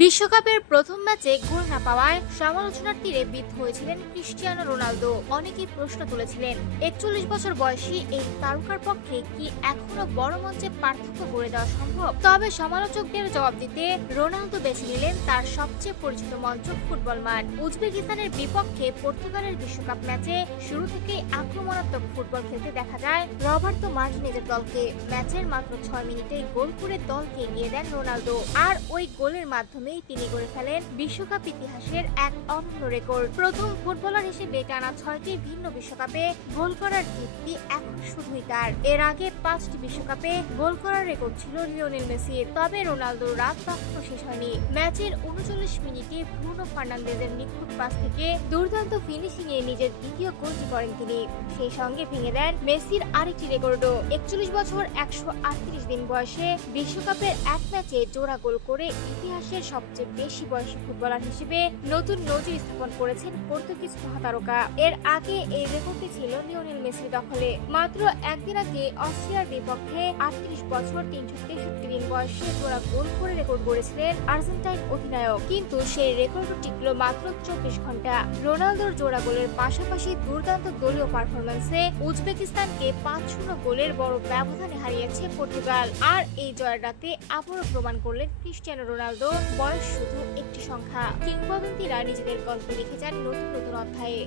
বিশ্বকাপের প্রথম ম্যাচে গোল না পাওয়ায় সমালোচনার তীরে বিদ্ধ হয়েছিলেন ক্রিস্টিয়ানো রোনালদো। অনেকেই প্রশ্ন তুলেছিলেন, 41 বছর বয়সী এই তারকার পক্ষে কি এখনো বড় মঞ্চে পার্থক্য গড়ে দেওয়া সম্ভব? তবে সমালোচকদের জবাব দিতে রোনালদো বেছে নিলেন তার সবচেয়ে পরিচিত মঞ্চ ফুটবল মাঠ। উজবেকিস্তানের বিপক্ষে পর্তুগালের বিশ্বকাপ ম্যাচে শুরু থেকেই আক্রমণাত্মক ফুটবল খেলতে দেখা যায় রবার্তো মার্টিনেজের দলকে। ম্যাচের মাত্র 6 মিনিটেই গোল করে দলকে এগিয়ে দেন রোনালদো, আর ওই গোলের মাধ্যমে তিনি গড়ে ফেলেন বিশ্বকাপ ইতিহাসের এক অনন্য রেকর্ড। প্রথম ফুটবলার হিসেবে টানা 6টি ভিন্ন বিশ্বকাপে গোল করার কীর্তি এখন শুধুই তার। এর আগে 5টি বিশ্বকাপে গোল করার রেকর্ড ছিল লিওনেল মেসির। তবে রোনালদোর রাত তখনও শেষ হয়নি। ম্যাচের 39 মিনিটে ব্রুনো ফার্নান্দেজের নিখুঁত পাস থেকে দুর্দান্ত ফিনিশিং এ নিজের দ্বিতীয় গোলটি করেন তিনি। সেই সঙ্গে ভেঙে দেন মেসির আরেকটি রেকর্ডও। 41 বছর 138 দিন বয়সে বিশ্বকাপের এক ম্যাচে জোড়া গোল করে ইতিহাসের সবচেয়ে বেশি বয়সী ফুটবলার হিসেবে নতুন নজির স্থাপন করেছেন পর্তুগিজ মহাতারকা। এর আগে এই রেকর্ডটি ছিল লিওনেল মেসির দখলে। মাত্র একদিন আগে অস্ট্রিয়ার বিপক্ষে 38 বছর 363 দিন বয়সে জোড়া গোল করে রেকর্ড গড়েছিলেন আর্জেন্টাইন অধিনায়ক, কিন্তু সেই রেকর্ডও টিকল মাত্র 24 ঘন্টা। রোনালদোর জোড়া গোলের পাশাপাশি দুর্দান্ত দলীয় পারফরম্যান্সে উজবেকিস্তানকে 5-0 গোলের বড় ব্যবধানে হারিয়েছে পর্তুগাল। আর এই জয়ের রাতে আবারও প্রমাণ করলেন ক্রিস্টিয়ানো রোনালদো বয়স শুধু একটি সংখ্যা। কিংবদন্তিরা নিজেদের গল্প লিখে যান নতুন নতুন অধ্যায়ে।